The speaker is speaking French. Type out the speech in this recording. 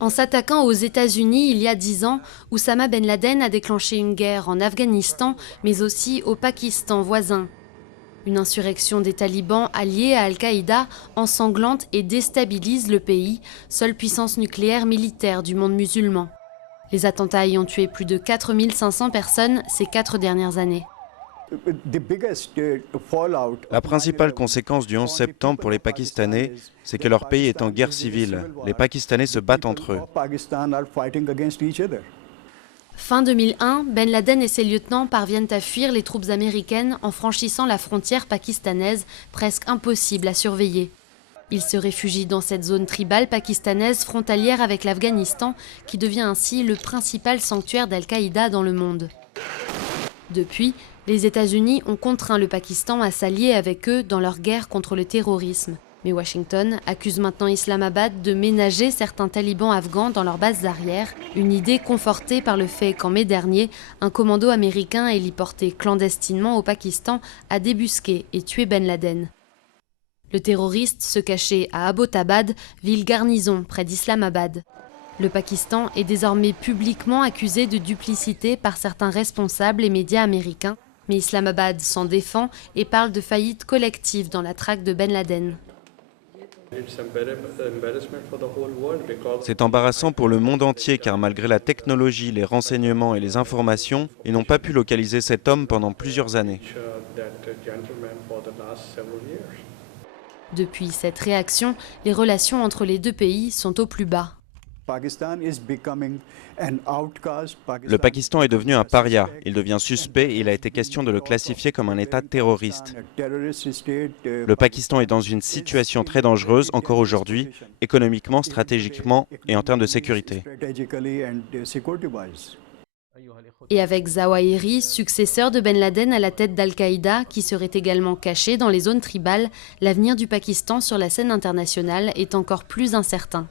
En s'attaquant aux États-Unis il y a 10 ans, Oussama Ben Laden a déclenché une guerre en Afghanistan, mais aussi au Pakistan voisin. Une insurrection des talibans alliés à Al-Qaïda ensanglante et déstabilise le pays, seule puissance nucléaire militaire du monde musulman. Les attentats y ont tué plus de 4500 personnes ces 4 dernières années. La principale conséquence du 11 septembre pour les Pakistanais, c'est que leur pays est en guerre civile. Les Pakistanais se battent entre eux. Fin 2001, Ben Laden et ses lieutenants parviennent à fuir les troupes américaines en franchissant la frontière pakistanaise, presque impossible à surveiller. Ils se réfugient dans cette zone tribale pakistanaise frontalière avec l'Afghanistan, qui devient ainsi le principal sanctuaire d'Al-Qaïda dans le monde. Depuis, les États-Unis ont contraint le Pakistan à s'allier avec eux dans leur guerre contre le terrorisme. Mais Washington accuse maintenant Islamabad de ménager certains talibans afghans dans leurs bases arrières, une idée confortée par le fait qu'en mai dernier, un commando américain héliporté clandestinement au Pakistan a débusqué et tué Ben Laden. Le terroriste se cachait à Abbottabad, ville garnison près d'Islamabad. Le Pakistan est désormais publiquement accusé de duplicité par certains responsables et médias américains, mais Islamabad s'en défend et parle de faillite collective dans la traque de Ben Laden. C'est embarrassant pour le monde entier car malgré la technologie, les renseignements et les informations, ils n'ont pas pu localiser cet homme pendant plusieurs années. Depuis cette réaction, les relations entre les deux pays sont au plus bas. Le Pakistan est devenu un paria. Il devient suspect et il a été question de le classifier comme un État terroriste. Le Pakistan est dans une situation très dangereuse encore aujourd'hui, économiquement, stratégiquement et en termes de sécurité. Et avec Zawahiri, successeur de Ben Laden à la tête d'Al-Qaïda, qui serait également caché dans les zones tribales, l'avenir du Pakistan sur la scène internationale est encore plus incertain.